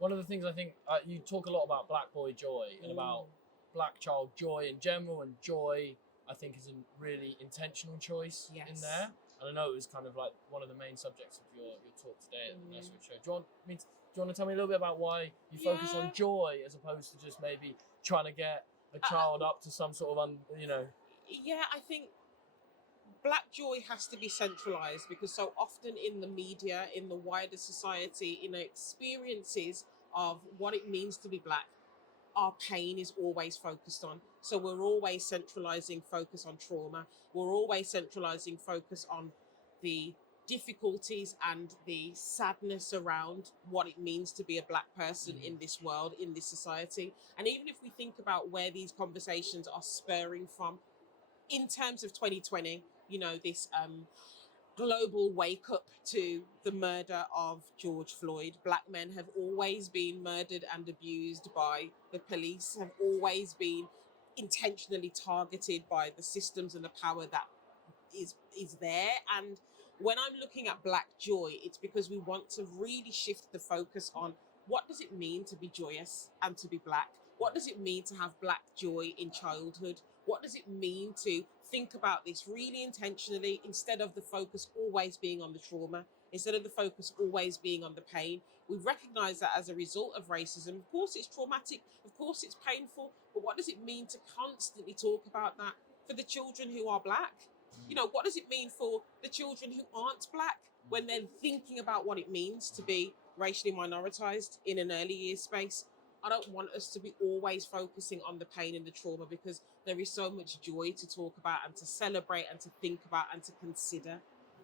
one of the things I think you talk a lot about black boy joy and about black child joy in general, and joy I think is a really intentional choice in there. And I know it was kind of like one of the main subjects of your talk today at the nursery show. Do you want to tell me a little bit about why you focus on joy as opposed to just maybe trying to get a child up to some sort of Yeah, I think black joy has to be centralized because so often in the media, in the wider society, experiences of what it means to be black, our pain is always focused on. So we're always centralizing focus on trauma. We're always centralizing focus on the difficulties and the sadness around what it means to be a black person in this world, in this society. And even if we think about where these conversations are spurring from, in terms of 2020, this global wake up to the murder of George Floyd. Black men have always been murdered and abused by the police, have always been intentionally targeted by the systems and the power that is there. And when I'm looking at black joy, it's because we want to really shift the focus on what does it mean to be joyous and to be black? What does it mean to have black joy in childhood? What does it mean to think about this really intentionally instead of the focus always being on the trauma, instead of the focus always being on the pain? We recognize that as a result of racism, of course it's traumatic, of course it's painful, but what does it mean to constantly talk about that for the children who are black? What does it mean for the children who aren't black when they're thinking about what it means to be racially minoritized in an early years space? I don't want us to be always focusing on the pain and the trauma because there is so much joy to talk about and to celebrate and to think about and to consider